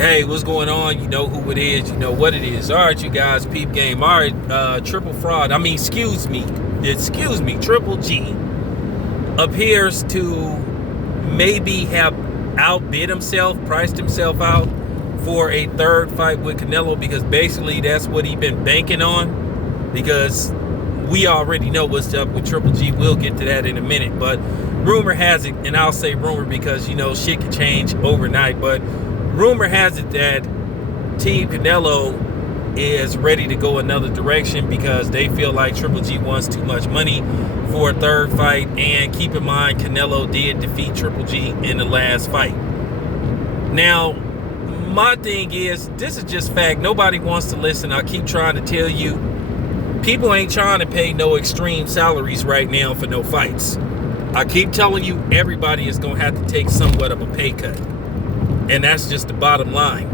Hey, what's going on? You know who it is. You know what it is. All right, you guys, peep game. All right, triple fraud. Excuse me, Triple G appears to maybe have outbid himself, priced himself out for a third fight with Canelo, because basically that's what he's been banking on, because we already know what's up with Triple G. We'll get to that in a minute, but rumor has it, and I'll say rumor because, you know, shit can change overnight, but rumor has it that Team Canelo is ready to go another direction because they feel like Triple G wants too much money for a third fight. And keep in mind, Canelo did defeat Triple G in the last fight. Now, my thing is, this is just fact. Nobody wants to listen. I keep trying to tell you, people ain't trying to pay no extreme salaries right now for no fights. I keep telling you, everybody is going to have to take somewhat of a pay cut. And that's just the bottom line.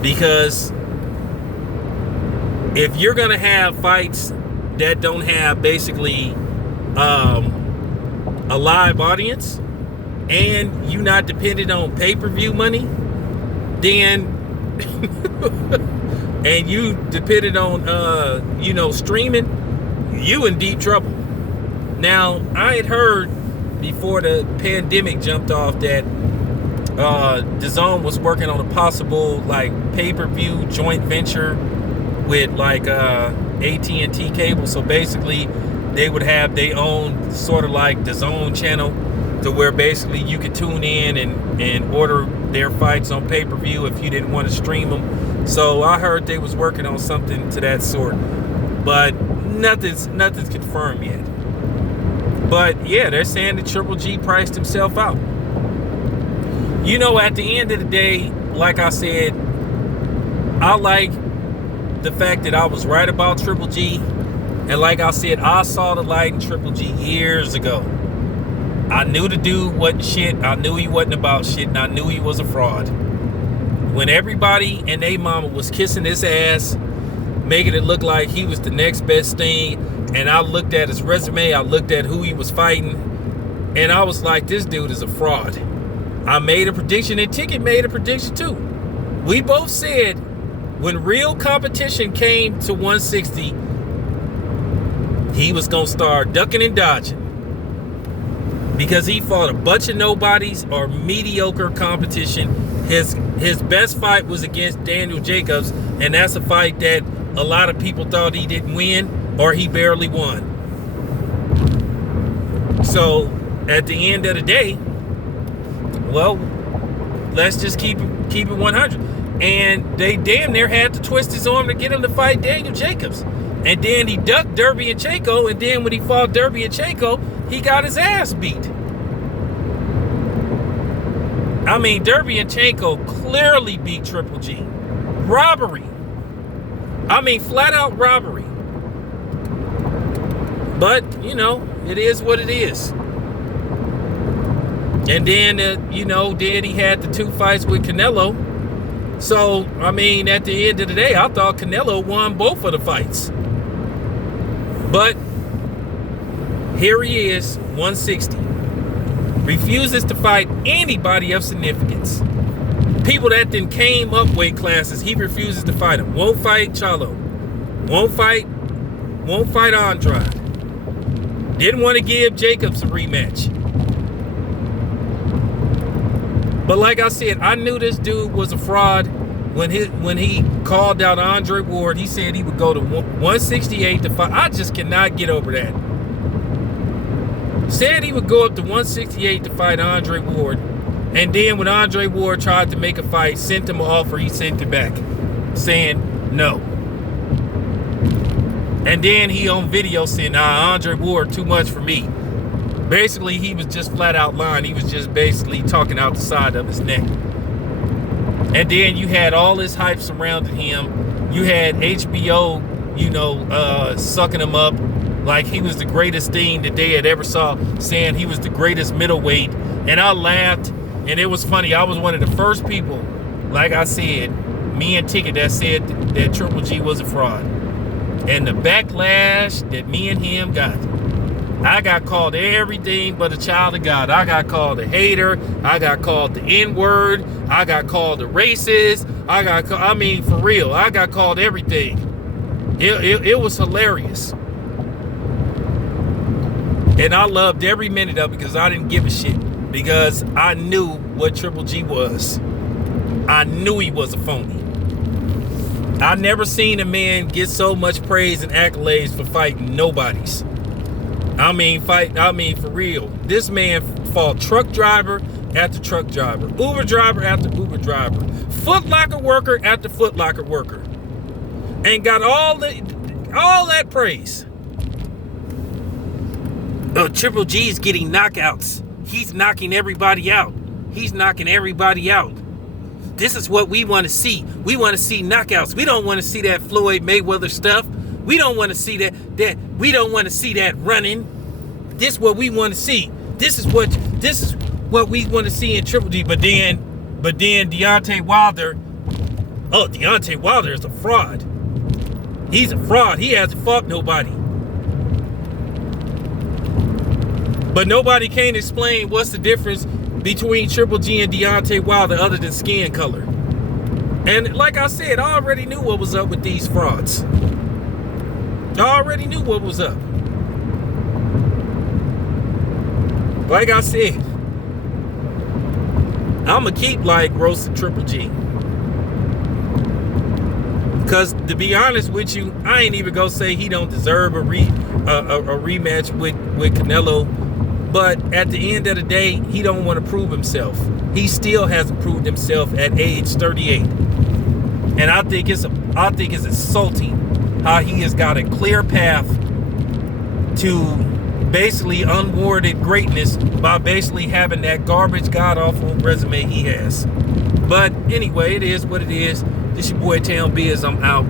Because if you're going to have fights that don't have basically a live audience, and you're not dependent on pay-per-view money, then and you depended on streaming, you in deep trouble. Now, I had heard before the pandemic jumped off that DAZN was working on a possible like pay-per-view joint venture with like AT&T cable. So basically they would have their own sort of like DAZN channel, to where basically you could tune in and order their fights on pay-per-view if you didn't want to stream them. So I heard they was working on something to that sort, but nothing's confirmed yet. But yeah, they're saying that Triple G priced himself out. You know, at the end of the day, like I said, I like the fact that I was right about Triple G. And like I said, I saw the light in Triple G years ago. I knew the dude wasn't shit. I knew he wasn't about shit. And I knew he was a fraud. When everybody and they mama was kissing his ass, making it look like he was the next best thing, and I looked at his resume, I looked at who he was fighting, and I was like, this dude is a fraud. I made a prediction, and Ticket made a prediction too. We both said when real competition came to 160, he was going to start ducking and dodging, because he fought a bunch of nobodies or mediocre competition. His best fight was against Daniel Jacobs, and that's a fight that a lot of people thought he didn't win, or he barely won. So at the end of the day, well, let's just keep it 100. And they damn near had to twist his arm to get him to fight Daniel Jacobs. And then he ducked Derby and Chaco, and then when he fought Derby and Chaco, he got his ass beat. Derby and Chaco clearly beat Triple G. Robbery. Flat out robbery. But, you know, it is what it is. And then, then he had the two fights with Canelo. So, at the end of the day, I thought Canelo won both of the fights. But here he is, 160. Refuses to fight anybody of significance. People that then came up weight classes, he refuses to fight them. Won't fight Charlo. Won't fight Andrade. Didn't want to give Jacobs a rematch. But like I said, I knew this dude was a fraud when he called out Andre Ward. He said he would go to 168 to fight. I just cannot get over that. Said he would go up to 168 to fight Andre Ward. And then when Andre Ward tried to make a fight, sent him an offer, he sent it back, saying no. And then he on video saying, nah, Andre Ward, too much for me. Basically, he was just flat out lying. He was just basically talking out the side of his neck. And then you had all this hype surrounding him. You had HBO, sucking him up like he was the greatest thing that they had ever saw, saying he was the greatest middleweight. And I laughed, and it was funny. I was one of the first people, like I said, me and Ticket, that said that Triple G was a fraud. And the backlash that me and him got. I got called everything but a child of God. I got called a hater. I got called the N-word. I got called a racist. I mean, for real, I got called everything. It was hilarious. And I loved every minute of it because I didn't give a shit. Because I knew what Triple G was. I knew he was a phony. I never seen a man get so much praise and accolades for fighting nobodies. I mean, for real. This man fought truck driver after truck driver, Uber driver after Uber driver, Foot Locker worker after Foot Locker worker, and got all that praise. Triple G is getting knockouts. He's knocking everybody out. He's knocking everybody out. This is what we want to see. We want to see knockouts. We don't want to see that Floyd Mayweather stuff. We don't want to see that we don't want to see that running. This is what we want to see. This is what we want to see in Triple G. But then Deontay Wilder. Oh, Deontay Wilder is a fraud. He's a fraud. He hasn't fought nobody. But nobody can explain what's the difference between Triple G and Deontay Wilder other than skin color. And like I said, I already knew what was up with these frauds. I already knew what was up. Like I said, I'ma keep like roasting Triple G. Because to be honest with you, I ain't even gonna say he don't deserve a rematch with Canelo. But at the end of the day, he don't want to prove himself. He still hasn't proved himself at age 38. And I think it's insulting how he has got a clear path to basically unwarranted greatness by basically having that garbage god-awful resume he has. But anyway, it is what it is. This your boy Town Biz. I'm out.